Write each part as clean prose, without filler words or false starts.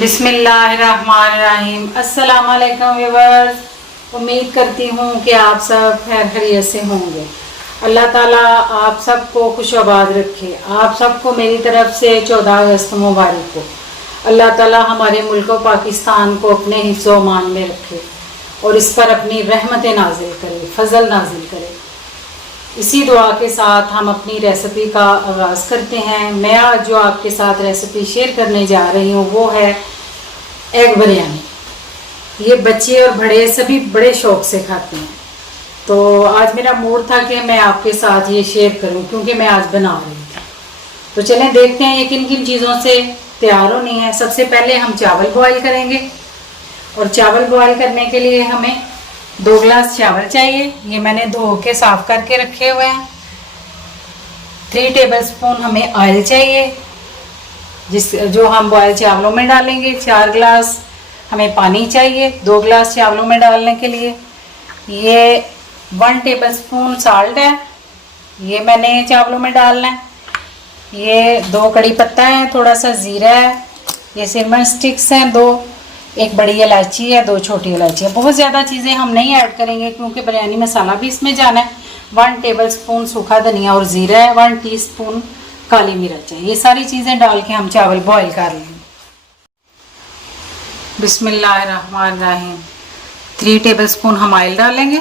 बिस्मिल्लाहिर्रहमानिर्रहीम। अस्सलाम वालेकुम व्यूअर्स। उम्मीद करती हूँ कि आप सब खैर खैरियत से होंगे। अल्लाह ताला आप सबको खुशआबाद रखे। आप सबको मेरी तरफ से 14 अगस्त मुबारक को। अल्लाह ताला हमारे मुल्क पाकिस्तान को अपने हिफ्ज़ व मान में रखे और इस पर अपनी रहमत नाजिल करे, फजल नाजिल करे। इसी दुआ के साथ हम अपनी रेसिपी का आगाज़ करते हैं। मैं आज जो आपके साथ रेसिपी शेयर करने जा रही हूँ वो है एग बिरयानी। ये बच्चे और बड़े सभी बड़े शौक़ से खाते हैं। तो आज मेरा मूड था कि मैं आपके साथ ये शेयर करूं क्योंकि मैं आज बना रही थी। तो चलें देखते हैं ये किन किन चीज़ों से तैयार होनी है। सबसे पहले हम चावल बॉईल करेंगे और चावल बॉईल करने के लिए हमें 2 गिलास चावल चाहिए। ये मैंने धो के साफ करके रखे हुए हैं। 3 टेबलस्पून हमें ऑयल चाहिए जो हम बॉयल चावलों में डालेंगे। 4 गिलास हमें पानी चाहिए 2 गिलास चावलों में डालने के लिए। ये 1 टेबलस्पून साल्ट है, ये मैंने चावलों में डालना है। ये 2 कड़ी पत्ता है, थोड़ा सा ज़ीरा है, ये सिनेमन स्टिक्स हैं 2, एक बड़ी इलायची है, 2 छोटी इलायची है। बहुत ज़्यादा चीज़ें हम नहीं ऐड करेंगे क्योंकि बिरयानी मसाला भी इसमें जाना है। 1 टेबलस्पून सूखा धनिया और ज़ीरा है, 1 टीस्पून काली मिर्च है। ये सारी चीज़ें डाल के हम चावल बॉईल कर लेंगे। बिस्मिल्लाहिर्रहमानिर्रहीम। 3 टेबलस्पून हम ऑयल डालेंगे।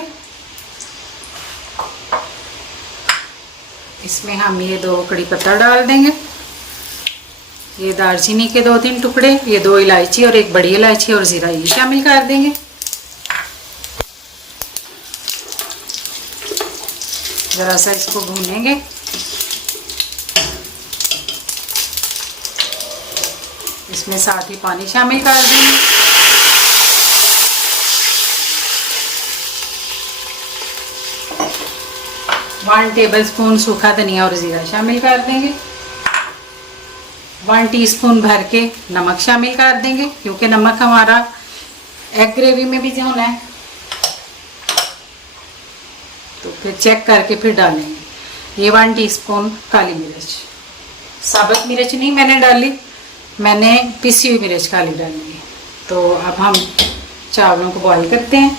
इसमें हम ये 2 कड़ी पत्ता डाल देंगे, ये दालचीनी के 2-3 टुकड़े, ये 2 इलायची और एक बड़ी इलायची और ज़ीरा ये शामिल कर देंगे। ज़रा सा इसको भूनेंगे। इसमें साथ ही पानी शामिल कर देंगे। वन टेबलस्पून सूखा धनिया और ज़ीरा शामिल कर देंगे। 1 टीस्पून भर के नमक शामिल कर देंगे क्योंकि नमक हमारा एग ग्रेवी में भी होना है, तो फिर चेक करके फिर डालेंगे। ये 1 टीस्पून काली मिर्च, साबुत मिर्च नहीं मैंने डाली, मैंने पिसी हुई मिर्च काली डाली है। तो अब हम चावलों को बॉईल करते हैं।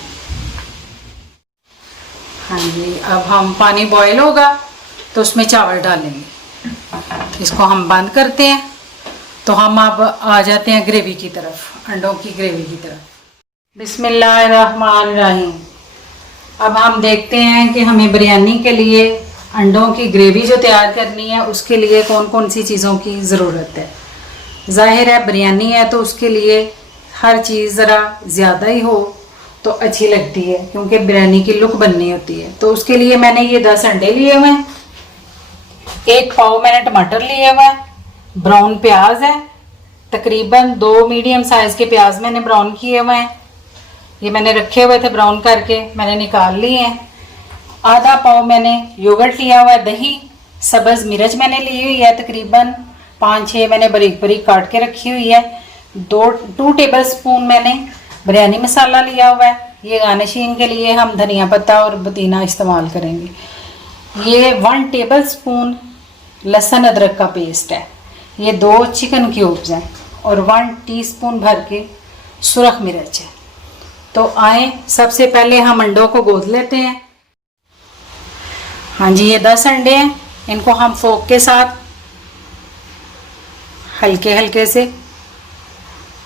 हाँ जी, अब हम पानी बॉईल होगा तो उसमें चावल डालेंगे। इसको हम बंद करते हैं। तो हम अब आ जाते हैं ग्रेवी की तरफ, अंडों की ग्रेवी की तरफ। बिस्मिल्लाहिर्रहमानिर्रहीम। अब हम देखते हैं कि हमें बिरयानी के लिए अंडों की ग्रेवी जो तैयार करनी है उसके लिए कौन कौन सी चीज़ों की ज़रूरत है। ज़ाहिर है बिरयानी है तो उसके लिए हर चीज़ ज़रा ज़्यादा ही हो तो अच्छी लगती है क्योंकि बिरयानी की लुक बननी होती है। तो उसके लिए मैंने ये 10 अंडे लिए हुए हैं, 1 पाव मैंने टमाटर लिए हुए हैं, ब्राउन प्याज है, तकरीबन 2 मीडियम साइज़ के प्याज मैंने ब्राउन किए हुए हैं। ये मैंने रखे हुए थे ब्राउन करके, मैंने निकाल लिए हैं। आधा पाव मैंने योगर्ट लिया हुआ है, दही, सब्ज़ मिर्च मैंने ली हुई है, तकरीबन 5-6 मैंने बारीक बारीक काट के रखी हुई है। 2 टेबलस्पून मैंने बिरयानी मसाला लिया हुआ है। ये गार्निशिंग के लिए हम धनिया पत्ता और पुदीना इस्तेमाल करेंगे। ये 1 टेबलस्पून लहसुन अदरक का पेस्ट है। ये 2 चिकन क्यूब्स हैं और 1 टीस्पून भर के सुरख मिर्च है। तो आए सबसे पहले हम अंडों को गोद लेते हैं। हाँ जी, ये 10 अंडे हैं, इनको हम फोक के साथ हल्के हल्के से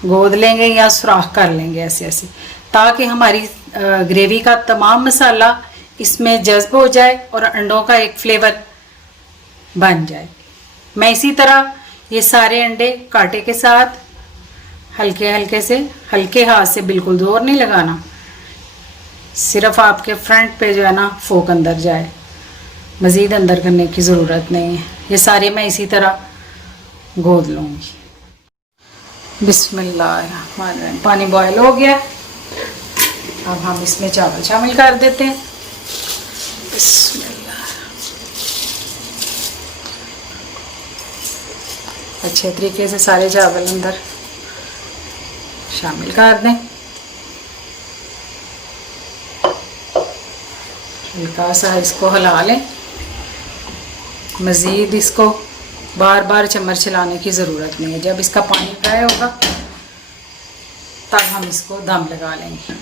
गोद लेंगे या सुराख कर लेंगे ऐसे ऐसे, ताकि हमारी ग्रेवी का तमाम मसाला इसमें जज्ब हो जाए और अंडों का एक फ्लेवर बन जाए। मैं इसी तरह ये सारे अंडे कांटे के साथ हल्के हल्के से, हल्के हाथ से, बिल्कुल जोर नहीं लगाना, सिर्फ आपके फ्रंट पे जो है ना फोक अंदर जाए, मज़ीद अंदर करने की ज़रूरत नहीं है। ये सारे मैं इसी तरह गोद लूँगी। बिस्मिल्लाहिर्रहमानिर्रहीम। पानी बॉयल हो गया, अब हम इसमें चावल शामिल कर देते हैं। बिस्मिल्लाह। अच्छे तरीके से सारे चावल अंदर शामिल कर दें। हल्का सा इसको हिला लें। मज़ीद इसको बार बार चम्मच चलाने की ज़रूरत नहीं है। जब इसका पानी ड्राई होगा तब हम इसको दम लगा लेंगे।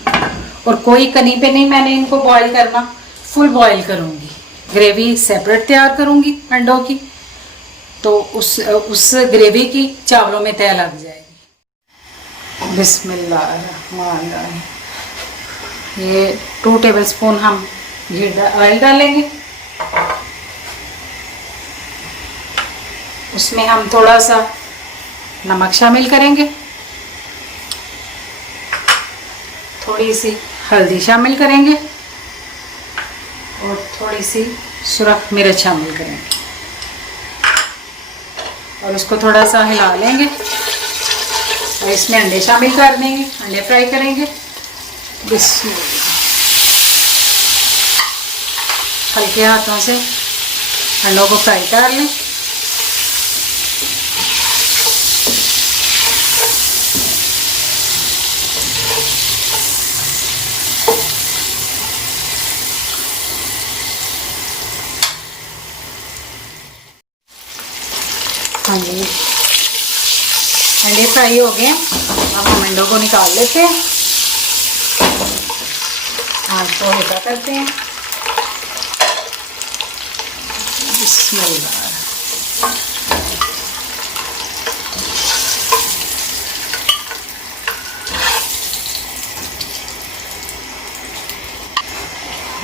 और कोई कनी पे नहीं मैंने इनको बॉईल करना, फुल बॉईल करूँगी। ग्रेवी सेपरेट तैयार करूँगी अंडों की, तो उस ग्रेवी की चावलों में तय लग जाएगी। बिस्मिल्लाहिर्रहमानिर्रहीम। ये 2 टेबलस्पून हम ऑयल डालेंगे। उसमें हम थोड़ा सा नमक शामिल करेंगे, थोड़ी सी हल्दी शामिल करेंगे और थोड़ी सी सुरख मिर्च शामिल करेंगे और उसको थोड़ा सा हिला लेंगे। और इसमें अंडे शामिल कर देंगे, अंडे फ्राई करेंगे। हल्के हाथों से अंडों को फ्राई कर लें। हाँ जी, अंडे फ्राई हो गए। अब हम अंडों को निकाल लेते हैं, आँच को हल्का करते हैं। बिस्मिल्लाह।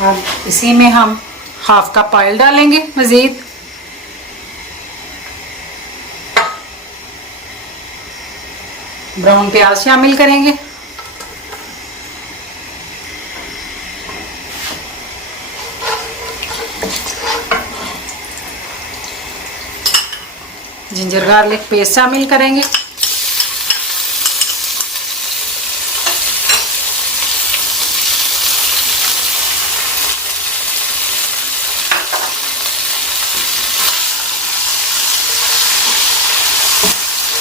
अब इसी में हम हाफ कप ऑयल डालेंगे मज़ीद। ब्राउन प्याज शामिल करेंगे। जिंजर गार्लिक पेस्ट शामिल करेंगे।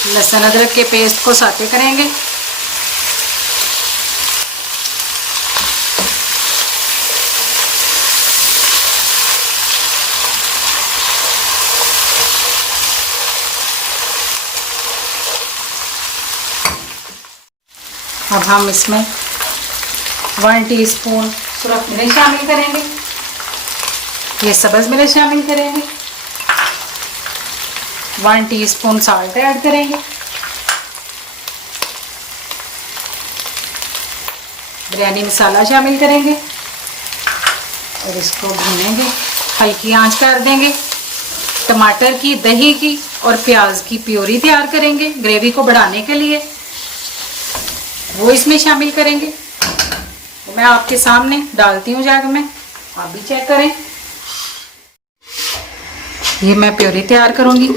लहसुन अदरक के पेस्ट को साथे करेंगे। अब हम इसमें 1 टीस्पून सुरख मिर्च शामिल करेंगे। ये सब्ज़ मिर्च शामिल करेंगे। 1 टीस्पून साल्ट ऐड करेंगे। बिरयानी मसाला शामिल करेंगे और इसको भूनेंगे, हल्की आंच कर देंगे। टमाटर की, दही की और प्याज की प्योरी तैयार करेंगे ग्रेवी को बढ़ाने के लिए, वो इसमें शामिल करेंगे। तो मैं आपके सामने डालती हूँ जग में, आप भी चेक करें। ये मैं प्योरी तैयार करूँगी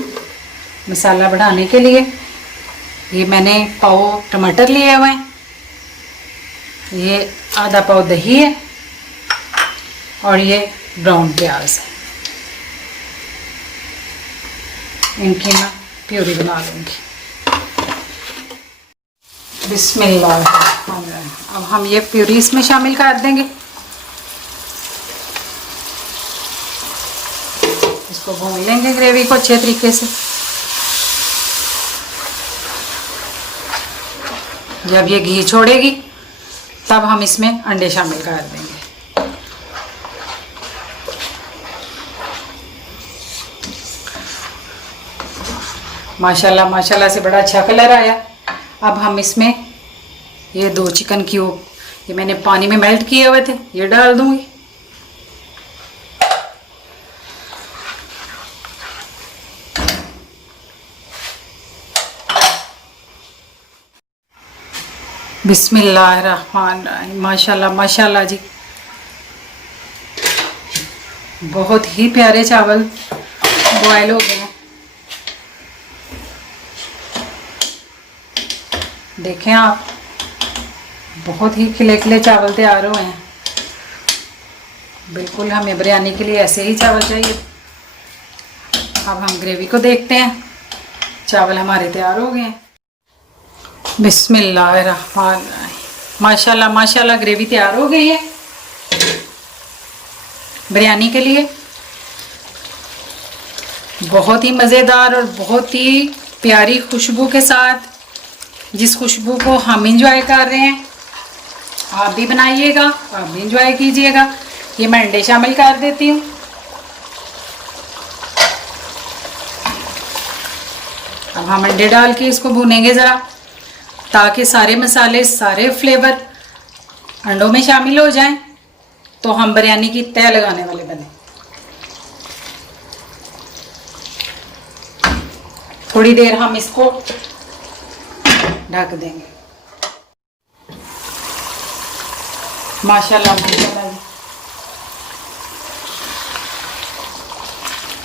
मसाला बढ़ाने के लिए। ये मैंने पाव टमाटर लिए हुए हैं, ये आधा पाव दही है और ये ब्राउन प्याज है। इनकी मैं प्योरी बना लूँगी। बिस्मिल्लाह। अब हम ये प्योरी इसमें शामिल कर देंगे। इसको भून लेंगे ग्रेवी को अच्छे तरीके से। जब ये घी छोड़ेगी तब हम इसमें अंडे शामिल कर देंगे। माशाल्लाह माशाल्लाह से बड़ा अच्छा कलर आया। अब हम इसमें ये 2 चिकन क्यूब, ये मैंने पानी में मेल्ट किए हुए थे, ये डाल दूंगी। बिस्मिल्लाहिर्रहमानिर्रहीम। माशाल्लाह माशाल्लाह जी, बहुत ही प्यारे चावल बॉयल हो गए हैं। देखें आप, बहुत ही खिले खिले चावल तैयार हुए हैं। बिल्कुल हमें बिरयानी के लिए ऐसे ही चावल चाहिए। अब हम ग्रेवी को देखते हैं। चावल हमारे तैयार हो गए हैं। बिस्मिल्लाहिर्रहमानिर्रहीम। माशाल्लाह माशाल्लाह ग्रेवी तैयार हो गई है बिरयानी के लिए। बहुत ही मज़ेदार और बहुत ही प्यारी खुशबू के साथ, जिस खुशबू को हम इंजॉय कर रहे हैं। आप भी बनाइएगा, आप भी इंजॉय कीजिएगा। ये मैं अंडे शामिल कर देती हूँ। अब हम अंडे डाल के इसको भूनेंगे ज़रा, ताकि सारे मसाले, सारे फ्लेवर अंडों में शामिल हो जाएं, तो हम बिरयानी की तह लगाने वाले बने। थोड़ी देर हम इसको ढक देंगे। माशाल्लाह माशाल्लाह,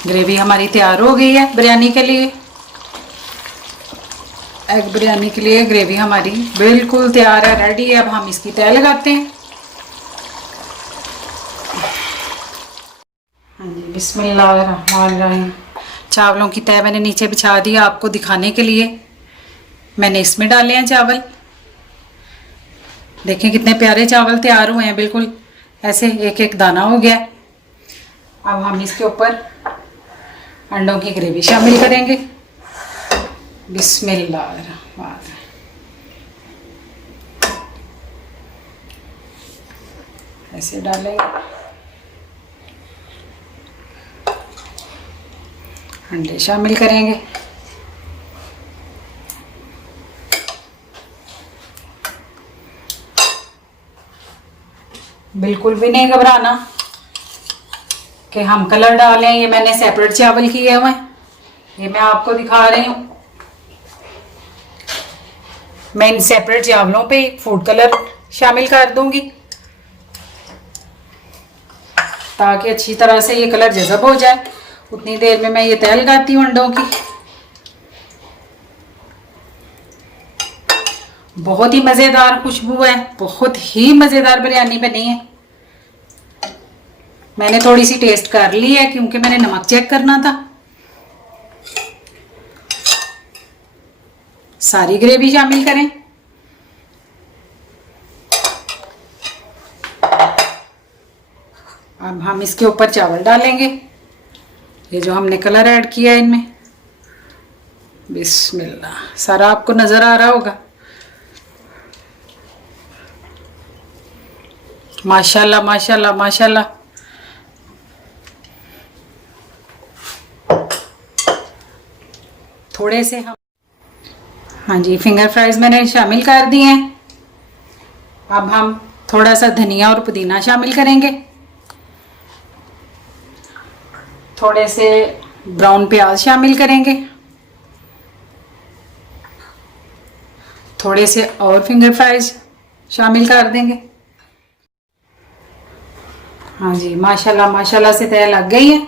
ग्रेवी हमारी तैयार हो गई है बिरयानी के लिए। एग बिरयानी के लिए ग्रेवी हमारी बिल्कुल तैयार है, रेडी है। अब हम इसकी तह लगाते हैं। हाँ जी, बिस्मिल्लाहिर्रहमानिर्रहीम। चावलों की तह मैंने नीचे बिछा दिया आपको दिखाने के लिए। मैंने इसमें डाले हैं चावल। देखें कितने प्यारे चावल तैयार हुए हैं, बिल्कुल ऐसे एक एक दाना हो गया। अब हम इसके ऊपर अंडों की ग्रेवी शामिल करेंगे। बिस्मिल्लाहिर्रहमानिर्रहीम। ऐसे डालेंगे, अंडे शामिल करेंगे। बिल्कुल भी नहीं घबराना कि हम कलर डालें। ये मैंने सेपरेट चावल किए हुए हैं, ये मैं आपको दिखा रही हूँ। मैं इन सेपरेट चावलों पे फूड कलर शामिल कर दूंगी, ताकि अच्छी तरह से ये कलर जज़ब हो जाए। उतनी देर में मैं ये तह लगाती हूँ अंडों की। बहुत ही मज़ेदार खुशबू है, बहुत ही मज़ेदार बिरयानी बनी है। मैंने थोड़ी सी टेस्ट कर ली है, क्योंकि मैंने नमक चेक करना था। सारी ग्रेवी शामिल करें। अब हम इसके ऊपर चावल डालेंगे, ये जो हमने कलर ऐड किया है इनमें। बिस्मिल्लाह। सारा आपको नजर आ रहा होगा। माशाल्लाह माशाल्लाह माशाल्लाह। थोड़े से हम, हाँ जी, फिंगर फ्राइज मैंने शामिल कर दिए हैं। अब हम थोड़ा सा धनिया और पुदीना शामिल करेंगे। थोड़े से ब्राउन प्याज शामिल करेंगे। थोड़े से और फिंगर फ्राइज शामिल कर देंगे। हाँ जी, माशाल्लाह माशाल्लाह से तह लग गई है।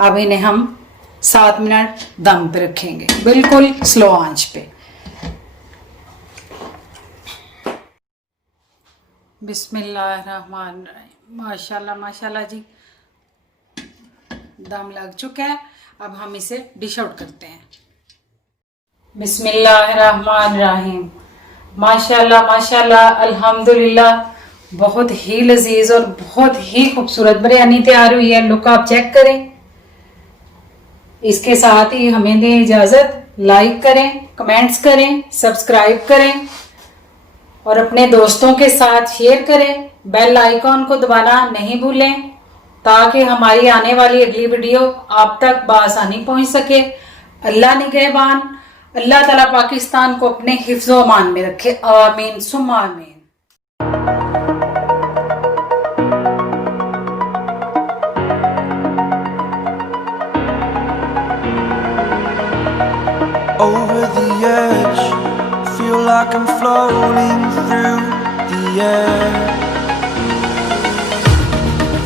अब इन्हें हम 7 मिनट दम पे रखेंगे, बिल्कुल स्लो आंच पे। बिस्मिल्लाहिर्रहमानिर्रहीम। माशाल्लाह माशाल्लाह जी, दम लग चुका है। अब हम इसे डिश आउट करते हैं। बिस्मिल्लाहिर्रहमानिर्रहीम। माशाल्लाह माशाल्लाह, अल्हम्दुलिल्लाह, बहुत ही लजीज और बहुत ही खूबसूरत बिरयानी तैयार हुई है। लुक आप चेक करें। इसके साथ ही हमें दें इजाजत। लाइक करें, कमेंट्स करें, सब्सक्राइब करें और अपने दोस्तों के साथ शेयर करें। बेल आइकॉन को दबाना नहीं भूलें, ताकि हमारी आने वाली अगली वीडियो आप तक बआसानी पहुंच सके। अल्लाह निगहबान। अल्लाह ताला पाकिस्तान को अपने हिफ्ज़ो अमान में रखे। आमीन सुम्मा आमीन। Over the edge, feel like I'm floating through the air.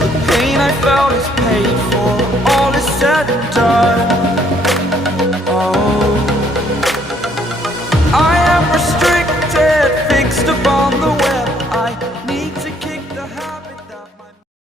The pain I felt is paid for, all is said and done.